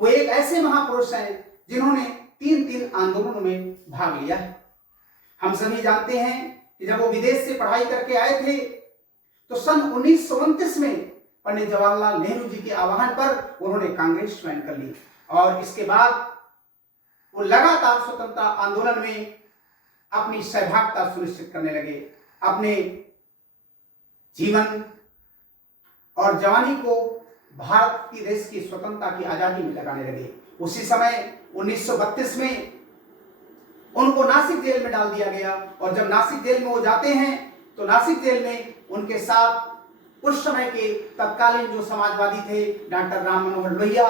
वो एक ऐसे महापुरुष हैं जिन्होंने 3 आंदोलनों में भाग लिया है। हम सभी जानते हैं कि जब वो विदेश से पढ़ाई करके आए थे तो सन 1929 में पंडित जवाहरलाल नेहरू जी के आह्वान पर उन्होंने कांग्रेस ज्वाइन कर ली और इसके बाद वो लगातार स्वतंत्रता आंदोलन में अपनी सहभागिता सुनिश्चित करने लगे। अपने जीवन और जवानी को भारत की देश की स्वतंत्रता की आजादी में लगाने लगे। उसी समय 1932 में उनको नासिक जेल में डाल दिया गया और जब नासिक जेल में वो जाते हैं तो नासिक जेल में उनके साथ उस समय के तत्कालीन जो समाजवादी थे डॉक्टर राम मनोहर लोहिया,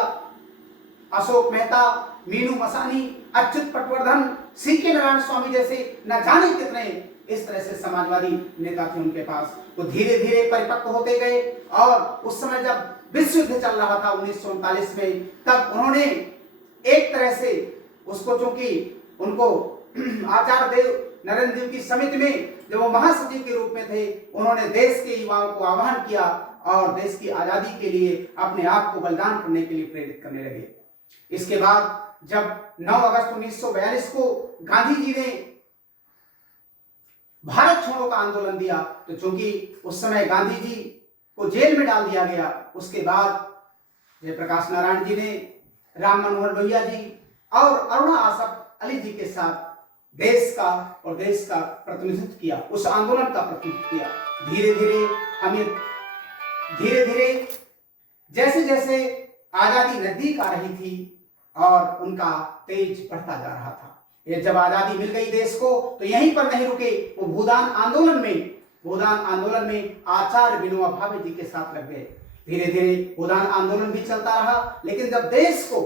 अशोक मेहता, मीनू मसानी, अच्युत पटवर्धन, सीके नारायण स्वामी जैसे न जाने कितने इस तरह से समाजवादी नेता थे उनके पास। वो धीरे धीरे परिपक्व होते गए और उस समय जब विश्व युद्ध चल रहा था 1939 में, तब उन्होंने एक तरह से उसको, चूंकि उनको आचार्य देव नरेंद्र देव की समिति में जब वो महासचिव के रूप में थे, उन्होंने देश के युवाओं को आह्वान किया और देश की आजादी के लिए अपने आप को बलिदान करने के लिए प्रेरित करने लगे। इसके बाद जब 9 अगस्त 1942 को गांधी जी ने भारत छोड़ो का आंदोलन दिया, तो चूंकि उस समय गांधी जी को जेल में डाल दिया गया, उसके बाद जयप्रकाश नारायण जी ने राम मनोहर लोहिया जी और अरुणा आसफ अली जी के साथ देश का प्रतिनिधित्व किया, उस आंदोलन का प्रतिनिधित्व किया। धीरे धीरे जैसे जैसे आजादी नजदीक आ रही थी और उनका तेज बढ़ता जा रहा था। ये जब आजादी मिल गई देश को तो यहीं पर नहीं रुके, वो भूदान आंदोलन में आचार्य विनोबा भावे जी के साथ लग गए। धीरे धीरे भूदान आंदोलन भी चलता रहा, लेकिन जब देश को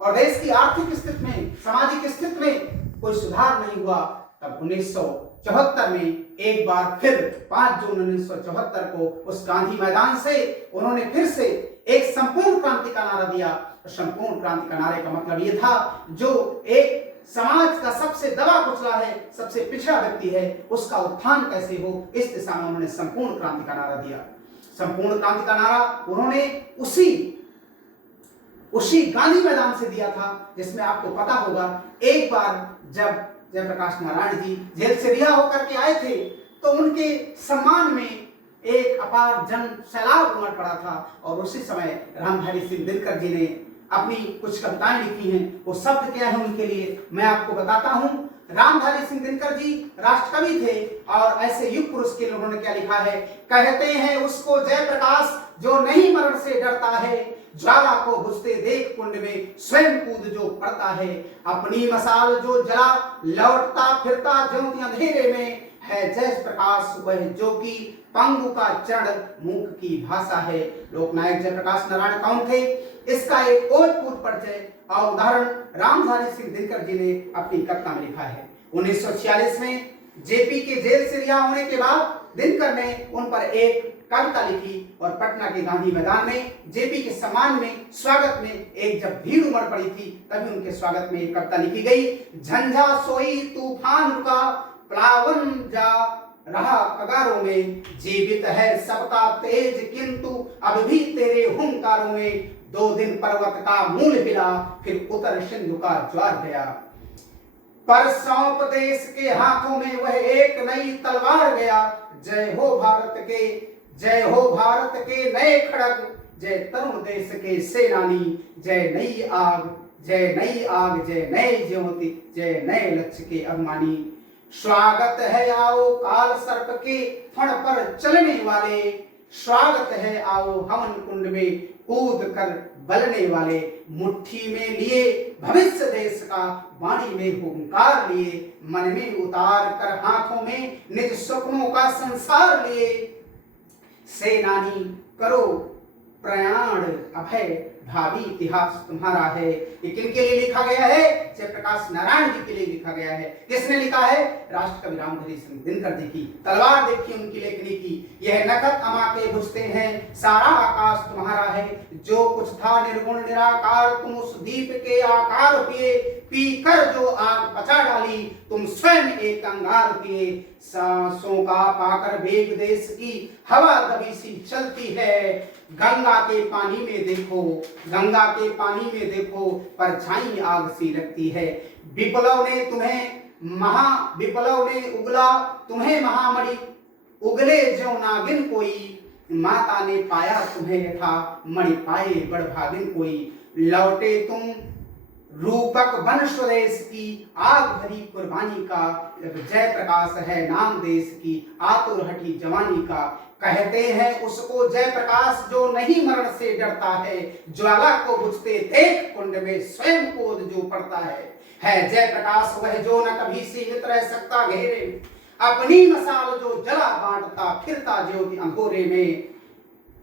और देश की आर्थिक स्थिति में, सामाजिक स्थिति में कोई सुधार नहीं हुआ, तब 1974 में एक बार फिर 5 जून 1974 को उस गांधी मैदान से उन्होंने फिर से एक संपूर्ण क्रांति का नारा दिया। संपूर्ण क्रांति का नारे का मतलब यह था, जो एक समाज का सबसे दबा कुचला है, सबसे पिछड़ा व्यक्ति है, उसका उत्थान कैसे हो, इस दिशा में उन्होंने संपूर्ण क्रांति का नारा दिया। संपूर्ण क्रांति का नारा उन्होंने उसी गांधी मैदान से दिया था, जिसमें आपको पता होगा एक बार जब जयप्रकाश नारायण जी जेल से रिहा होकर के आए थे तो उनके सम्मान में एक अपार जन सैलाब उमड़ पड़ा था और उसी समय रामधारी सिंह दिनकर जी ने अपनी कुछ कविताएं लिखी हैं। वो शब्द क्या है उनके लिए मैं आपको बताता हूं। रामधारी सिंह दिनकर जी राष्ट्रकवि थे और ऐसे युग पुरुष के लिए उन्होंने क्या लिखा है, कहते हैं उसको जयप्रकाश जो नहीं मरण से डरता है, ज्वाला को बुझते देख कुंड में स्वयं कूद जो पड़ता है, अपनी मसाल जो जला लौटता फिरता ज्योति अंधेरे में है, जय प्रकाश वह जो कि पंगु का चरण मूक की भाषा है। लोकनायक जयप्रकाश नारायण कौन थे, इसका एक ओतप्रोत परिचय और उदाहरण रामधारी सिंह दिनकर जी ने अपनी कविता में लिखा है। 1946 में जेपी के जेल से रिहा होने के बाद दिनकर ने उन पर एक कविता लिखी और पटना के गांधी मैदान में जेपी के सम्मान में स्वागत में एक जब भीड़ उमड़ पड़ी थी तभी उनके स्वागत में एक कविता लिखी गई। झंझा सोई तूफान रुका प्लावन जा रहा कगारों में, जीवित है सबका तेज किंतु अब भी तेरे हुंकारों में, 2 दिन पर्वत का मूल हिला फिर उतर सिंधु का ज्वार गया, पर सौंप देश के हाथों में वह एक नई तलवार गया, जय हो भारत के नए खड़ग, जय तरुण देश के सेनानी, जय नई आग जय नए ज्योति, जय नए लक्ष्य के अभिमानी। स्वागत है आओ काल सर्प के फण पर चलने वाले, स्वागत है आओ हवन कुंड में कूद कर बलने वाले, मुट्ठी में लिए भविष्य देश का वाणी में हुंकार लिए, मन में उतार कर हाथों में निज स्वप्नों का संसार लिए, सेनानी करो प्रयाण अभय भावी इतिहास तुम्हारा है। ये किनके लिए लिखा गया है? जयप्रकाश नारायण जी के लिए लिखा गया है। किसने लिखा है? राष्ट्रकवि रामधारी सिंह दिनकर जी की। तलवार देखिए उनकी लेखनी की, यह नकद अमा के बुझते हैं, सारा आकाश तुम्हारा है, जो कुछ था निर्गुण निराकार तुम उस दीप के आकार हुए, पीकर जो आग पचा डाली, तुम स्वयं एक अंगार किए। सांसों का पाकर वेग देश की हवा दबी सी चलती है। गंगा के पानी में देखो, गंगा के पानी में देखो, परछाई आग सी लगती है। विप्लव ने उगला तुम्हें महामणि, उगले जो नागिन कोई। माता ने पाया तुम्हें यथा, मणि पाए बड़भागिन कोई। लौटे तुम रूपक बन स्वदेश की, आग भरी कुर्बानी का। जय प्रकाश है नाम देश की, आतुर हठी जवानी का। कहते हैं उसको जय प्रकाश जो नहीं मरण से डरता है। ज्वाला को बुझते देख कुंड में स्वयं कोद जो पड़ता है जय प्रकाश वह जो न कभी सीमित रह सकता घेरे में। अपनी मसाल जो जला बांटता फिरता ज्योति अंधेरे में।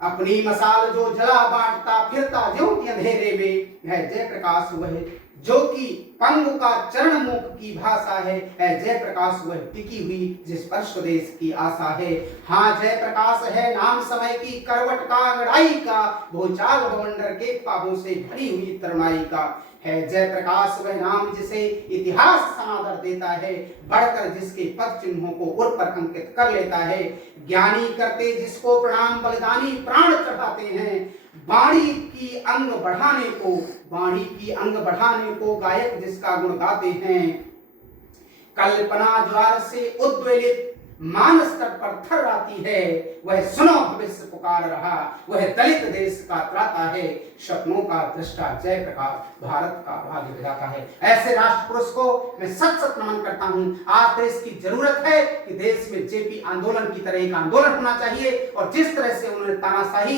अपनी मसाल जो जला बांटता फिरता ज्योति अंधेरे में। है जय प्रकाश वह जो कि पंगु का चरण मुख की भाषा है जय प्रकाश वह टिकी हुई जिस पर स्वदेश की आशा है। हाँ जय प्रकाश है नाम समय की करवट का अंगड़ाई का। भूचाल भवंडर के ख्वाबों से भरी हुई तरुणाई का। है जय प्रकाश वह नाम जिसे इतिहास सनादर देता है। बढ़कर जिसके पद चिन्हों को उर पर अंकित कर लेता है। ज्ञानी करते जिसको प्रणाम बलिदानी प्राण चढ़ाते हैं। वाणी की अंग बढ़ाने को गायक जिसका गुण गाते हैं। कल्पना ज्वार से उद्वेलित मानस तट पर थर्राती है। वह सुनो भविष्य पुकार रहा, वह दलित देश का त्राता है। सपनों का दृष्टा जय प्रकाश भारत का भाग्य विधाता है। ऐसे राष्ट्र पुरुष को मैं सच सच नमन करता हूं। आज देश की जरूरत है कि देश में जेपी आंदोलन की तरह एक आंदोलन होना चाहिए। और जिस तरह से उन्होंने तानाशाही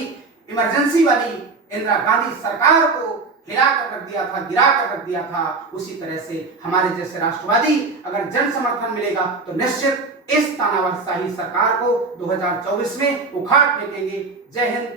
इमरजेंसी वाली इंदिरा गांधी सरकार को हिला कर रख दिया था, गिरा कर रख दिया था, उसी तरह से हमारे जैसे राष्ट्रवादी अगर जन समर्थन मिलेगा तो निश्चित इस तानाशाही सरकार को 2024 में उखाड़ फेंकेंगे। जय हिंद।